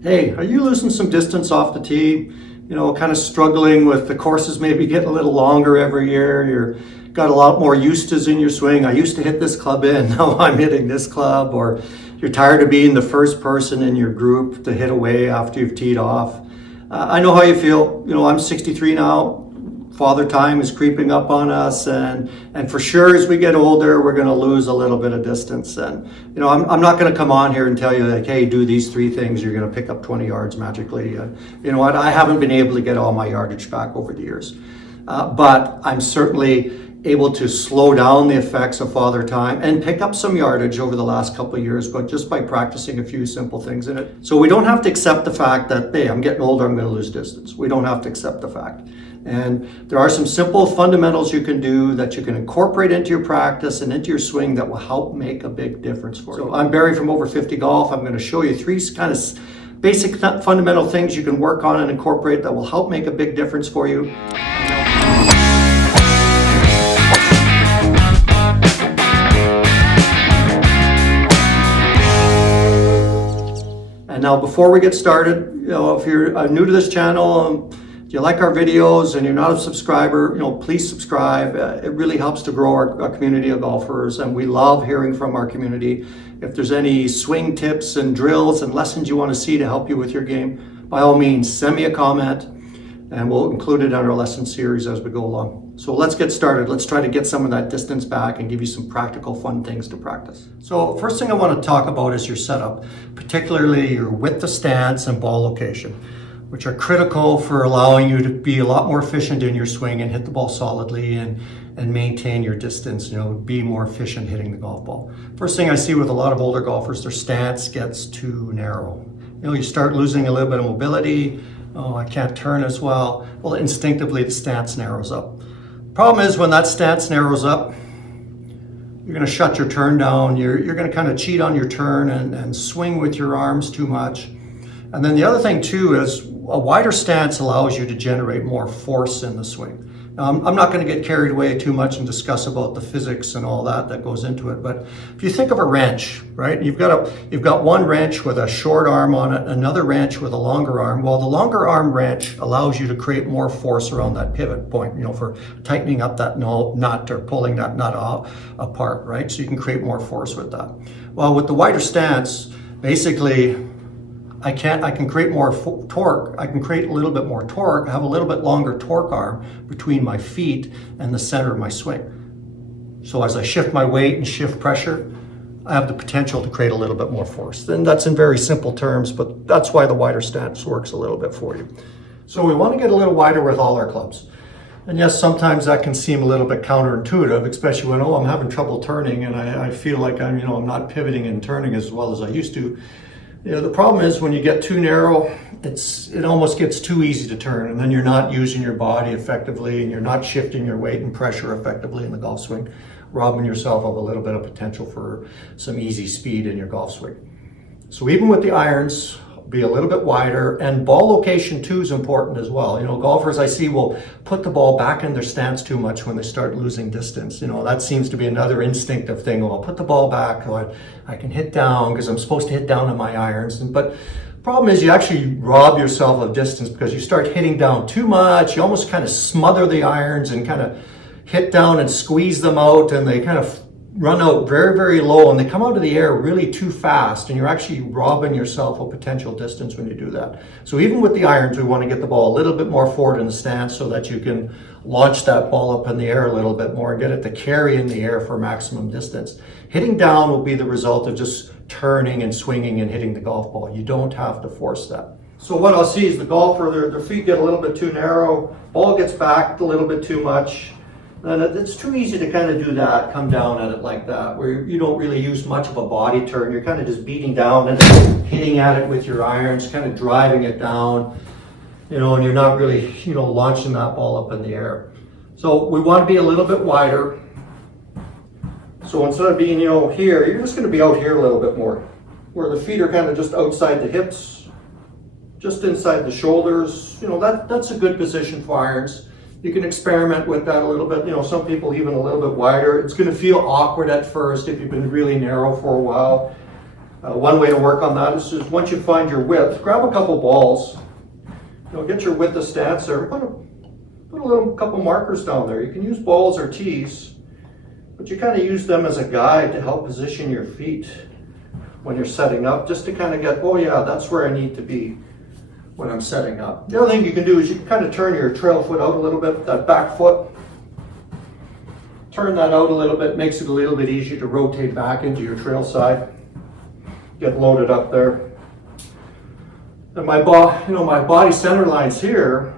Hey, are you losing some distance off the tee? Kind of struggling with the courses maybe getting a little longer every year. You're got a lot more used-tos in your swing. I used to hit this club in, now I'm hitting this club. Or you're tired of being the first person in your group to hit away after you've teed off. I know how you feel. I'm 63 now. Father time is creeping up on us, and for sure as we get older we're going to lose a little bit of distance. And I'm not going to come on here and tell you like, hey, do these 3 things, you're going to pick up 20 yards magically. You know what, I haven't been able to get all my yardage back over the years, but I'm certainly able to slow down the effects of father time and pick up some yardage over the last couple of years, but just by practicing a few simple things in it. So we don't have to accept the fact that, hey, I'm getting older, I'm going to lose distance. We don't have to accept the fact. And there are some simple fundamentals you can do that you can incorporate into your practice and into your swing that will help make a big difference for you. So I'm Barry from Over 50 Golf. I'm going to show you 3 kind of basic fundamental things you can work on and incorporate that will help make a big difference for you. And now before we get started, if you're new to this channel, if you like our videos and you're not a subscriber, please subscribe. It really helps to grow our community of golfers, and we love hearing from our community. If there's any swing tips and drills and lessons you want to see to help you with your game, by all means, send me a comment and we'll include it in our lesson series as we go along. So let's get started. Let's try to get some of that distance back and give you some practical, fun things to practice. So first thing I want to talk about is your setup, particularly your width of stance and ball location, which are critical for allowing you to be a lot more efficient in your swing and hit the ball solidly and maintain your distance, be more efficient hitting the golf ball. First thing I see with a lot of older golfers, their stance gets too narrow. You start losing a little bit of mobility. Oh, I can't turn as well. Well, instinctively the stance narrows up. Problem is when that stance narrows up, you're going to shut your turn down. You're going to kind of cheat on your turn and swing with your arms too much. And then the other thing too is a wider stance allows you to generate more force in the swing. Now, I'm not going to get carried away too much and discuss about the physics and all that goes into it. But if you think of a wrench, right? You've got one wrench with a short arm on it, another wrench with a longer arm. Well, the longer arm wrench allows you to create more force around that pivot point, for tightening up that nut or pulling that nut apart, right? So you can create more force with that. Well, with the wider stance, basically, I can create more torque. I can create a little bit more torque. I have a little bit longer torque arm between my feet and the center of my swing. So as I shift my weight and shift pressure, I have the potential to create a little bit more force. Then that's in very simple terms, but that's why the wider stance works a little bit for you. So we want to get a little wider with all our clubs. And yes, sometimes that can seem a little bit counterintuitive, especially when, I'm having trouble turning and I feel like I'm not pivoting and turning as well as I used to. The problem is when you get too narrow, it almost gets too easy to turn, and then you're not using your body effectively and you're not shifting your weight and pressure effectively in the golf swing, robbing yourself of a little bit of potential for some easy speed in your golf swing. So even with the irons, be a little bit wider, and ball location too is important as well. Golfers I see will put the ball back in their stance too much when they start losing distance. That seems to be another instinctive thing. I'll put the ball back, I can hit down because I'm supposed to hit down on my irons. But problem is you actually rob yourself of distance because you start hitting down too much. You almost kind of smother the irons and kind of hit down and squeeze them out, and they kind of run out very, very low, and they come out of the air really too fast, and you're actually robbing yourself of potential distance when you do that. So even with the irons, we want to get the ball a little bit more forward in the stance so that you can launch that ball up in the air a little bit more and get it to carry in the air for maximum distance. Hitting down will be the result of just turning and swinging and hitting the golf ball. You don't have to force that. So what I'll see is the golfer, their feet get a little bit too narrow, ball gets back a little bit too much. And it's too easy to kind of do that, come down at it like that, where you don't really use much of a body turn. You're kind of just beating down and hitting at it with your irons, kind of driving it down, and you're not really, launching that ball up in the air. So we want to be a little bit wider. So instead of being, here, you're just going to be out here a little bit more, where the feet are kind of just outside the hips, just inside the shoulders. That's a good position for irons. You can experiment with that a little bit. Some people even a little bit wider. It's going to feel awkward at first if you've been really narrow for a while. One way to work on that is just once you find your width, grab a couple balls, get your width of stance there, put a little couple markers down there. You can use balls or tees, but you kind of use them as a guide to help position your feet when you're setting up, just to kind of get, oh yeah, that's where I need to be when I'm setting up. The other thing you can do is you can kind of turn your trail foot out a little bit, that back foot. Turn that out a little bit, makes it a little bit easier to rotate back into your trail side. Get loaded up there. And my body center lines here,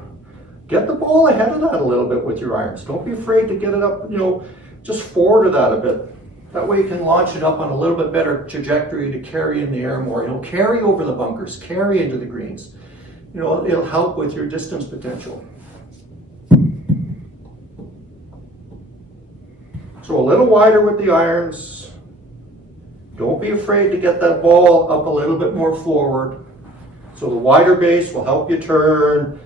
get the ball ahead of that a little bit with your irons. Don't be afraid to get it up, just forward of that a bit. That way you can launch it up on a little bit better trajectory to carry in the air more. Carry over the bunkers, carry into the greens. It'll help with your distance potential. So a little wider with the irons. Don't be afraid to get that ball up a little bit more forward. So the wider base will help you turn.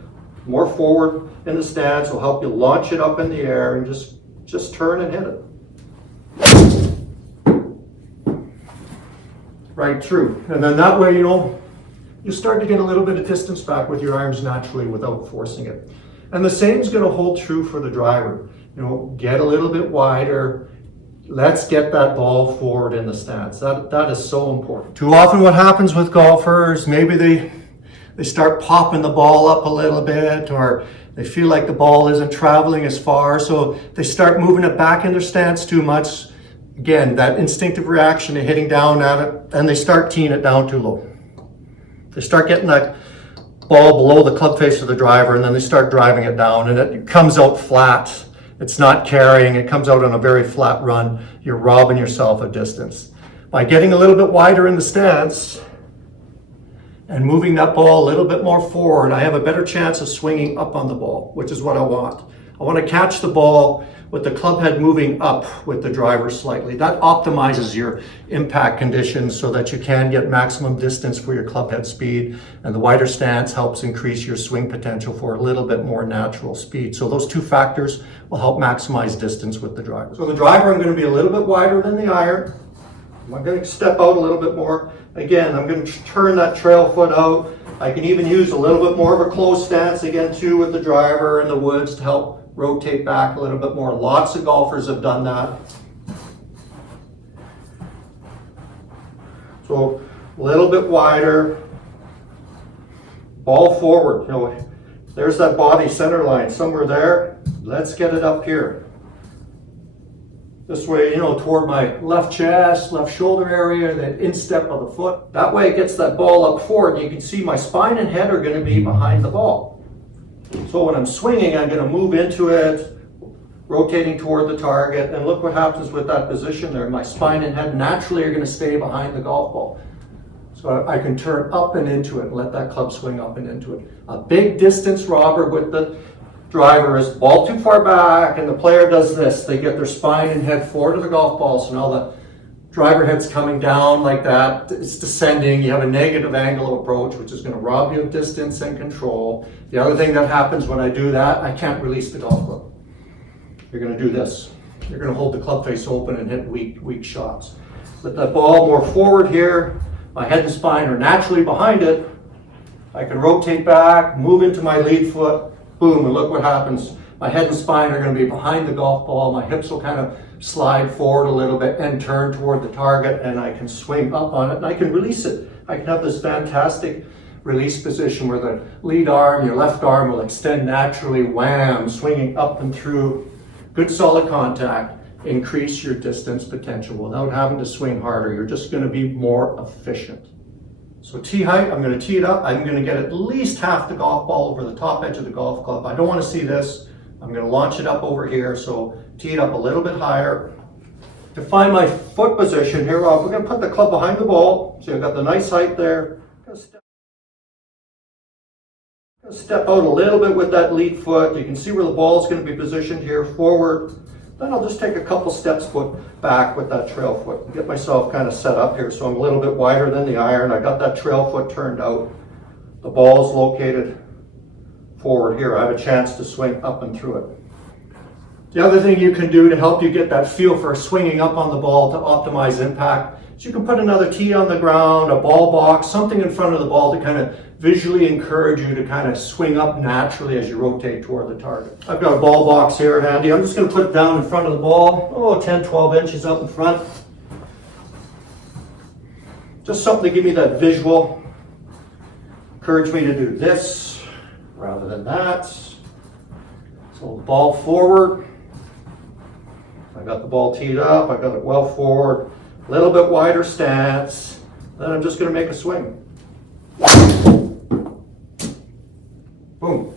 More forward in the stance will help you launch it up in the air and just turn and hit it. Right through. And then that way, you start to get a little bit of distance back with your irons naturally without forcing it. And the same is going to hold true for the driver. Get a little bit wider. Let's get that ball forward in the stance. That is so important. Too often what happens with golfers, maybe they start popping the ball up a little bit, or they feel like the ball isn't traveling as far, so they start moving it back in their stance too much. Again, that instinctive reaction to hitting down at it, and they start teeing it down too low. They start getting that ball below the club face of the driver, and then they start driving it down, and it comes out flat. It's not carrying, it comes out on a very flat run. You're robbing yourself of distance. By getting a little bit wider in the stance and moving that ball a little bit more forward, I have a better chance of swinging up on the ball, which is what I want. I want to catch the ball with the club head moving up with the driver slightly. That optimizes your impact conditions so that you can get maximum distance for your club head speed, and the wider stance helps increase your swing potential for a little bit more natural speed. So those two factors will help maximize distance with the driver. So the driver, I'm going to be a little bit wider than the iron. I'm going to step out a little bit more. Again, I'm going to turn that trail foot out. I can even use a little bit more of a closed stance again too with the driver in the woods to help rotate back a little bit more. Lots of golfers have done that. So a little bit wider, ball forward. There's that body center line somewhere there. Let's get it up here. This way, toward my left chest, left shoulder area, that instep of the foot. That way it gets that ball up forward. You can see my spine and head are going to be behind the ball. So when I'm swinging, I'm going to move into it, rotating toward the target, and look what happens with that position there. My spine and head naturally are going to stay behind the golf ball. So I can turn up and into it and let that club swing up and into it. A big distance robber with the driver is ball too far back, and the player does this. They get their spine and head forward to the golf ball, so now the driver head's coming down like that. It's descending. You have a negative angle of approach, which is going to rob you of distance and control. The other thing that happens when I do that, I can't release the golf club. You're going to do this. You're going to hold the club face open and hit weak shots. Let that ball more forward here. My head and spine are naturally behind it. I can rotate back, move into my lead foot, boom, and look what happens. My head and spine are going to be behind the golf ball. My hips will kind of slide forward a little bit and turn toward the target, and I can swing up on it and I can release it. I can have this fantastic release position where the lead arm, your left arm will extend naturally, wham, swinging up and through. Good solid contact. Increase your distance potential without having to swing harder. You're just going to be more efficient. So tee height, I'm going to tee it up. I'm going to get at least half the golf ball over the top edge of the golf club. I don't want to see this. I'm going to launch it up over here, so tee it up a little bit higher. To find my foot position here, we're going to put the club behind the ball. So I've got the nice height there. I'm going to step out a little bit with that lead foot. You can see where the ball is going to be positioned here, forward. Then I'll just take a couple steps back with that trail foot. Get myself kind of set up here so I'm a little bit wider than the iron. I got that trail foot turned out. The ball is located forward here. I have a chance to swing up and through it. The other thing you can do to help you get that feel for swinging up on the ball to optimize impact So you can put another tee on the ground, a ball box, something in front of the ball to kind of visually encourage you to kind of swing up naturally as you rotate toward the target. I've got a ball box here handy. I'm just going to put it down in front of the ball, 10, 12 inches up in front. Just something to give me that visual, encourage me to do this rather than that. So ball forward. I got the ball teed up, I got it well forward, a little bit wider stance, then I'm just going to make a swing. Boom.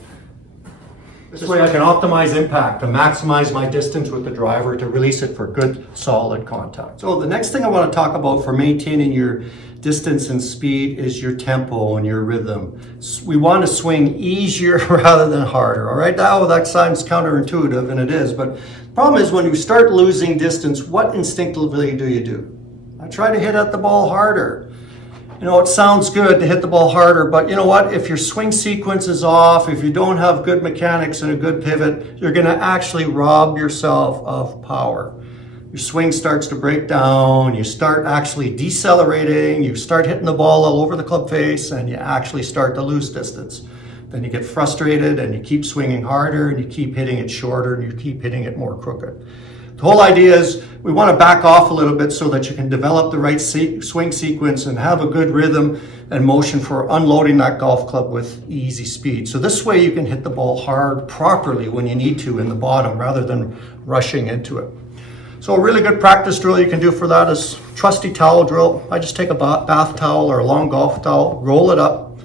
This way I can optimize impact to maximize my distance with the driver to release it for good solid contact. So the next thing I want to talk about for maintaining your distance and speed is your tempo and your rhythm. We want to swing easier rather than harder, all right? Now that sounds counterintuitive, and it is, but the problem is when you start losing distance, what instinctively do? I try to hit at the ball harder. You know, it sounds good to hit the ball harder, but you know what? If your swing sequence is off, if you don't have good mechanics and a good pivot, you're going to actually rob yourself of power. Your swing starts to break down, you start actually decelerating, you start hitting the ball all over the club face, and you actually start to lose distance. Then you get frustrated and you keep swinging harder and you keep hitting it shorter and you keep hitting it more crooked. The whole idea is we want to back off a little bit so that you can develop the right swing sequence and have a good rhythm and motion for unloading that golf club with easy speed. So this way you can hit the ball hard properly when you need to in the bottom rather than rushing into it. So a really good practice drill you can do for that is trusty towel drill. I just take a bath towel or a long golf towel, roll it up.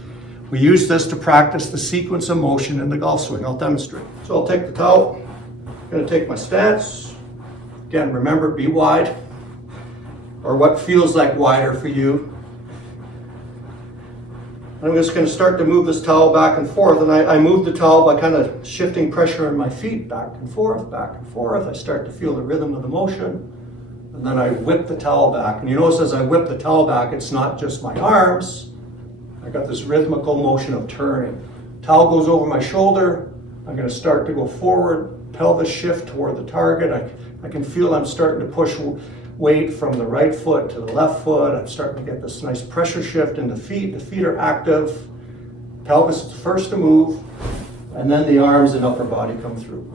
We use this to practice the sequence of motion in the golf swing. I'll demonstrate. So I'll take the towel, I'm going to take my stance. Again, remember, be wide, or what feels like wider for you. I'm just going to start to move this towel back and forth, and I move the towel by kind of shifting pressure in my feet back and forth, back and forth. I start to feel the rhythm of the motion, and then I whip the towel back. And you notice as I whip the towel back, it's not just my arms. I got this rhythmical motion of turning. Towel goes over my shoulder. I'm going to start to go forward, pelvis shift toward the target. I can feel I'm starting to push weight from the right foot to the left foot. I'm starting to get this nice pressure shift in the feet. The feet are active. Pelvis is first to move, and then the arms and upper body come through.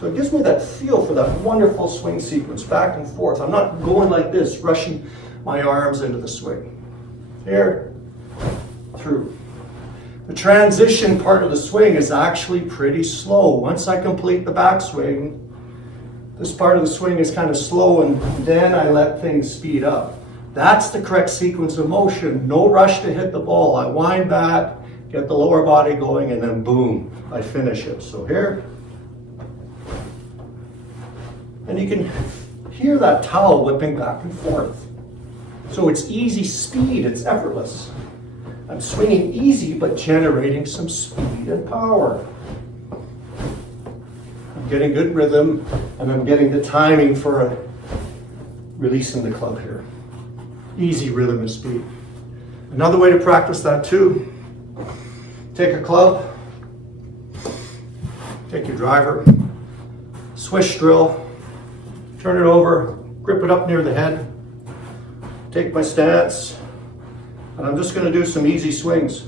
So it gives me that feel for that wonderful swing sequence, back and forth. I'm not going like this, rushing my arms into the swing. Here, through. The transition part of the swing is actually pretty slow. Once I complete the backswing, this part of the swing is kind of slow, and then I let things speed up. That's the correct sequence of motion. No rush to hit the ball. I wind back, get the lower body going, and then boom, I finish it. So here, and you can hear that towel whipping back and forth. So it's easy speed, it's effortless. I'm swinging easy, but generating some speed and power. I'm getting good rhythm, and I'm getting the timing for releasing the club here. Easy rhythm and speed. Another way to practice that too, take a club, take your driver, swish drill, turn it over, grip it up near the head, take my stance, and I'm just going to do some easy swings.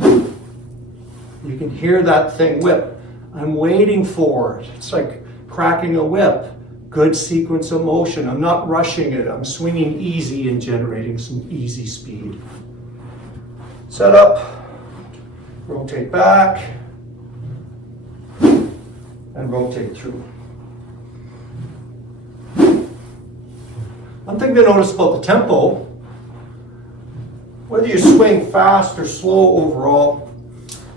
You can hear that thing whip. I'm waiting for it. It's like cracking a whip. Good sequence of motion. I'm not rushing it. I'm swinging easy and generating some easy speed. Set up, rotate back, and rotate through. One thing to notice about the tempo, whether you swing fast or slow overall,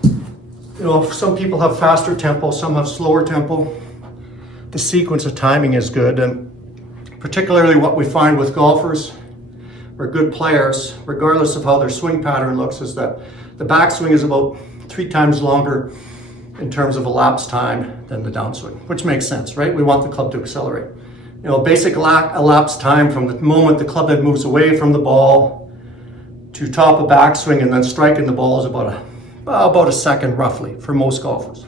you know, some people have faster tempo, some have slower tempo. The sequence of timing is good, and particularly what we find with golfers or good players, regardless of how their swing pattern looks, is that the backswing is about 3 times longer in terms of elapsed time than the downswing, which makes sense, right? We want the club to accelerate. You know, basic elapsed time from the moment the club head moves away from the ball to top of backswing and then striking the ball is about a second roughly for most golfers.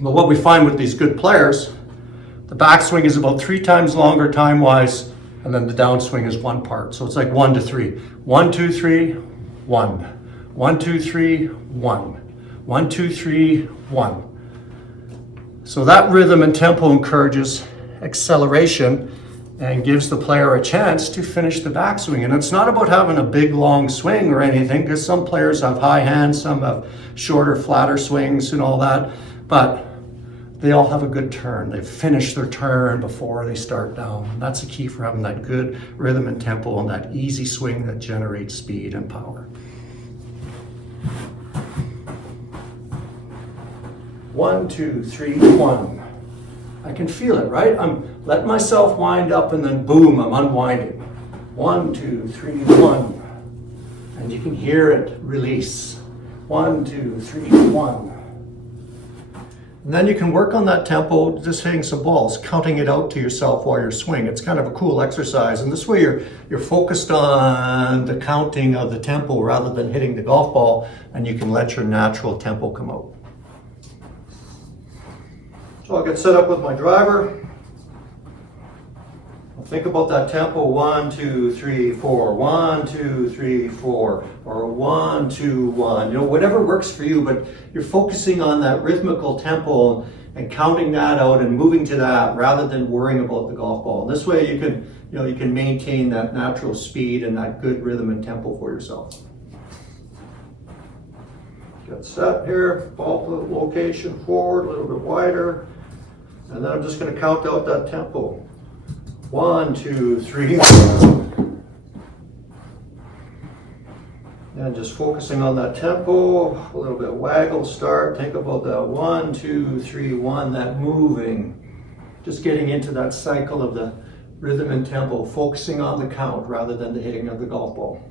But what we find with these good players, the backswing is about 3 times longer time-wise and then the downswing is one part. So it's like 1 to 3. 1, 2, 3, 1. 1, 2, 3, 1. 1, 2, 3, 1. So that rhythm and tempo encourages acceleration and gives the player a chance to finish the backswing. And it's not about having a big long swing or anything, because some players have high hands, some have shorter, flatter swings and all that, but they all have a good turn. They finish their turn before they start down. And that's the key for having that good rhythm and tempo and that easy swing that generates speed and power. 1, 2, 3, 1. I can feel it, right? I'm letting myself wind up and then boom, I'm unwinding. 1, 2, 3, 1. And you can hear it release. 1, 2, 3, 1. And then you can work on that tempo, just hitting some balls, counting it out to yourself while you're swinging. It's kind of a cool exercise. And this way you're focused on the counting of the tempo rather than hitting the golf ball, and you can let your natural tempo come out. So I'll get set up with my driver. I'll think about that tempo, 1, 2, 3, 4, 1, 2, 3, 4, or 1, 2, 1. You know, whatever works for you, but you're focusing on that rhythmical tempo and counting that out and moving to that rather than worrying about the golf ball. And this way you can maintain that natural speed and that good rhythm and tempo for yourself. Get set here, ball location forward, a little bit wider. And then I'm just going to count out that tempo. 1, 2, 3, 4. And just focusing on that tempo, a little bit waggle start. Think about that 1, 2, 3, 1, that moving. Just getting into that cycle of the rhythm and tempo, focusing on the count rather than the hitting of the golf ball.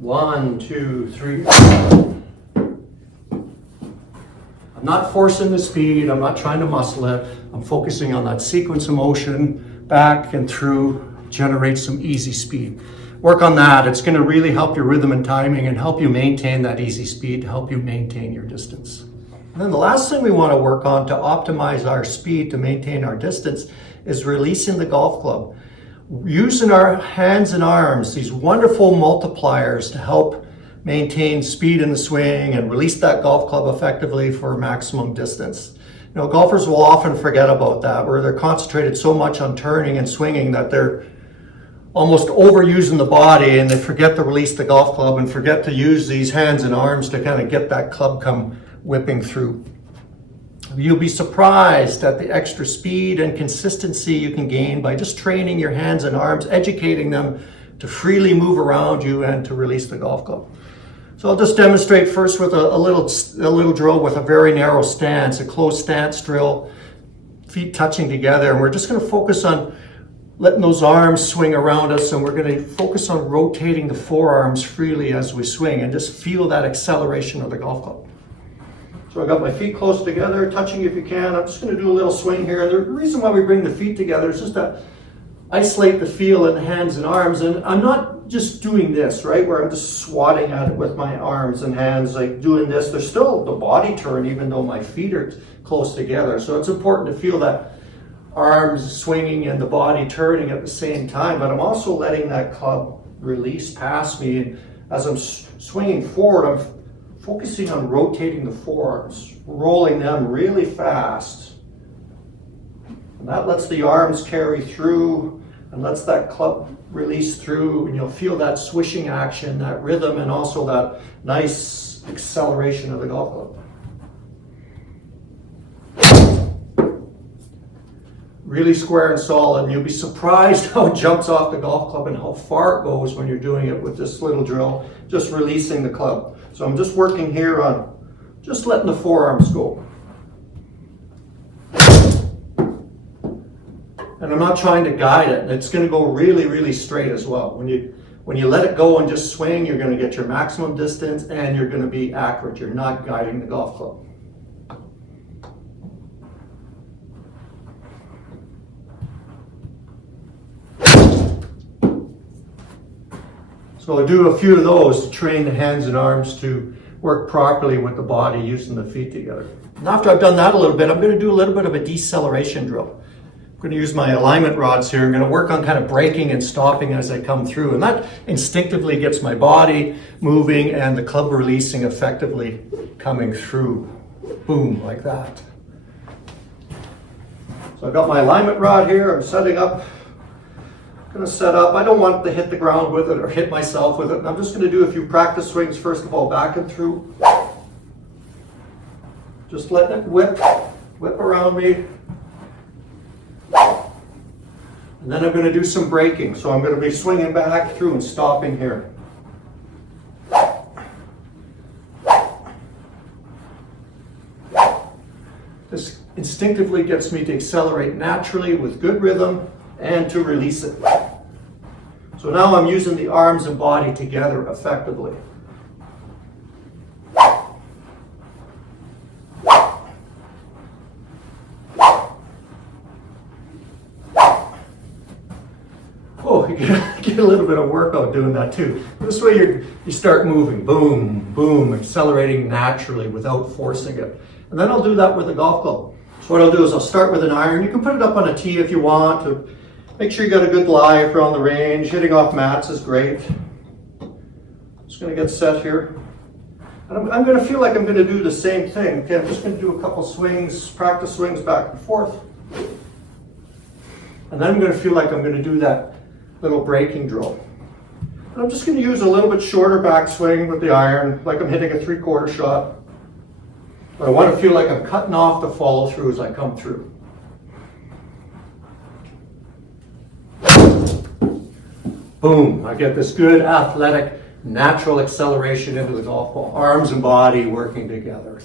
1, 2, 3, 4. I'm not forcing the speed, I'm not trying to muscle it. I'm focusing on that sequence of motion, back and through, generate some easy speed. Work on that. It's going to really help your rhythm and timing and help you maintain that easy speed, to help you maintain your distance. And then the last thing we want to work on to optimize our speed, to maintain our distance, is releasing the golf club. Using our hands and arms, these wonderful multipliers to help maintain speed in the swing and release that golf club effectively for maximum distance. You know, golfers will often forget about that, where they're concentrated so much on turning and swinging that they're almost overusing the body, and they forget to release the golf club and forget to use these hands and arms to kind of get that club come whipping through. You'll be surprised at the extra speed and consistency you can gain by just training your hands and arms, educating them to freely move around you and to release the golf club. So I'll just demonstrate first with a little drill with a very narrow stance, a closed stance drill, feet touching together. And we're just going to focus on letting those arms swing around us, and we're going to focus on rotating the forearms freely as we swing and just feel that acceleration of the golf club. So I got my feet close together, touching if you can. I'm just going to do a little swing here. And the reason why we bring the feet together is just to isolate the feel in the hands and arms. And I'm not just doing this, right, where I'm just swatting at it with my arms and hands, like doing this. There's still the body turn, even though my feet are close together. So it's important to feel that arms swinging and the body turning at the same time. But I'm also letting that club release past me. And as I'm swinging forward, I'm focusing on rotating the forearms, rolling them really fast. And that lets the arms carry through and lets that club release through, and you'll feel that swishing action, that rhythm, and also that nice acceleration of the golf club. Really square and solid, and you'll be surprised how it jumps off the golf club and how far it goes when you're doing it with this little drill, just releasing the club. So I'm just working here on just letting the forearms go. And I'm not trying to guide it. It's going to go really, really straight as well. When you let it go and just swing, you're going to get your maximum distance and you're going to be accurate. You're not guiding the golf club. So I'll do a few of those to train the hands and arms to work properly with the body, using the feet together. And after I've done that a little bit, I'm going to do a little bit of a deceleration drill. I'm going to use my alignment rods here. I'm going to work on kind of braking and stopping as I come through. And that instinctively gets my body moving and the club releasing effectively coming through. Boom, like that. So I've got my alignment rod here. I'm setting up. I'm going to set up. I don't want to hit the ground with it or hit myself with it. And I'm just going to do a few practice swings, first of all, back and through. Just letting it whip around me. And then I'm going to do some braking. So I'm going to be swinging back through and stopping here. This instinctively gets me to accelerate naturally with good rhythm and to release it. So now I'm using the arms and body together effectively. Oh, you get a little bit of workout doing that too. This way you start moving, boom, boom, accelerating naturally without forcing it. And then I'll do that with a golf club. So what I'll do is I'll start with an iron. You can put it up on a tee if you want to make sure you got a good lie around the range. Hitting off mats is great. Just going to get set here. And I'm going to feel like I'm going to do the same thing. Okay, I'm just going to do a couple swings, practice swings back and forth. And then I'm going to feel like I'm going to do that little braking drill. And I'm just going to use a little bit shorter backswing with the iron, like I'm hitting a 3/4 shot. But I want to feel like I'm cutting off the follow through as I come through. Boom, I get this good athletic, natural acceleration into the golf ball. Arms and body working together.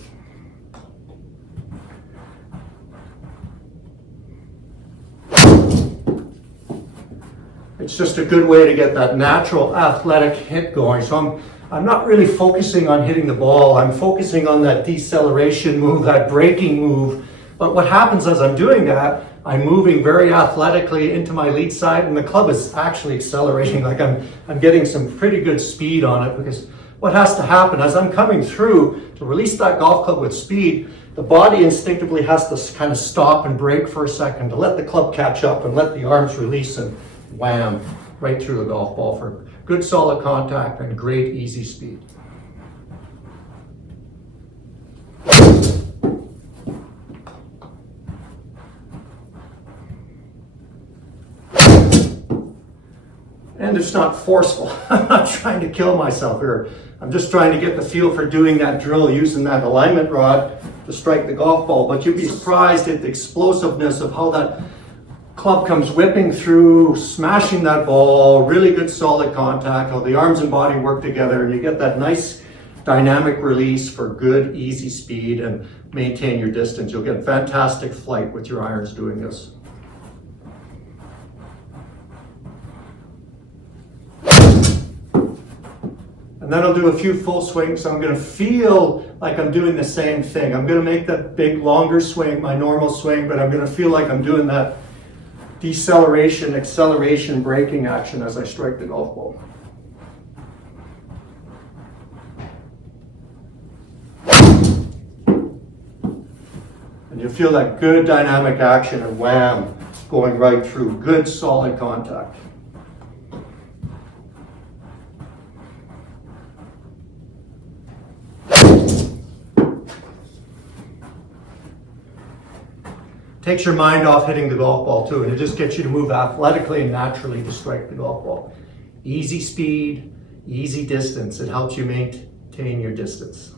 It's just a good way to get that natural athletic hit going. So I'm not really focusing on hitting the ball. I'm focusing on that deceleration move, that braking move. But what happens as I'm doing that, I'm moving very athletically into my lead side, and the club is actually accelerating. Like I'm getting some pretty good speed on it, because what has to happen as I'm coming through to release that golf club with speed, the body instinctively has to kind of stop and brake for a second to let the club catch up and let the arms release, and wham, right through the golf ball for good solid contact and great easy speed. And it's not forceful. I'm not trying to kill myself here. I'm just trying to get the feel for doing that drill using that alignment rod to strike the golf ball. But you'd be surprised at the explosiveness of how that club comes whipping through, smashing that ball, really good solid contact, how the arms and body work together, and you get that nice dynamic release for good, easy speed and maintain your distance. You'll get fantastic flight with your irons doing this. And then I'll do a few full swings. So I'm going to feel like I'm doing the same thing. I'm going to make that big, longer swing, my normal swing, but I'm going to feel like I'm doing that deceleration, acceleration, braking action as I strike the golf ball. And you feel that good dynamic action and wham, going right through. Good solid contact. Takes your mind off hitting the golf ball too, and it just gets you to move athletically and naturally to strike the golf ball. Easy speed, easy distance. It helps you maintain your distance.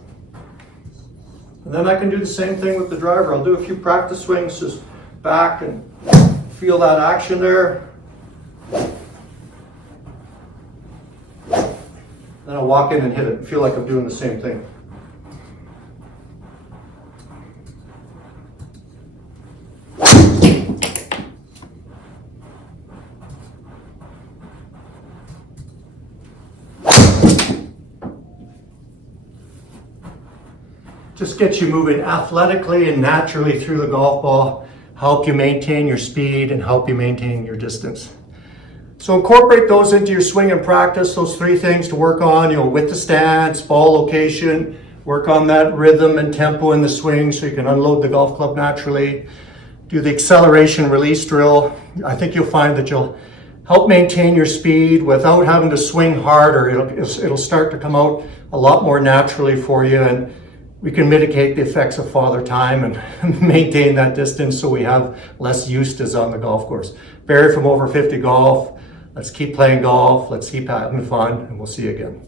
And then I can do the same thing with the driver. I'll do a few practice swings, just back and feel that action there. Then I'll walk in and hit it and feel like I'm doing the same thing. Just get you moving athletically and naturally through the golf ball, help you maintain your speed and help you maintain your distance. So incorporate those into your swing and practice, those three things to work on, with the stance, ball location, work on that rhythm and tempo in the swing so you can unload the golf club naturally. do the acceleration release drill. I think you'll find that you'll help maintain your speed without having to swing harder. It'll start to come out a lot more naturally for you, and we can mitigate the effects of father time and maintain that distance so we have less Eustis on the golf course. Barry from Over 50 Golf, let's keep playing golf, let's keep having fun, and we'll see you again.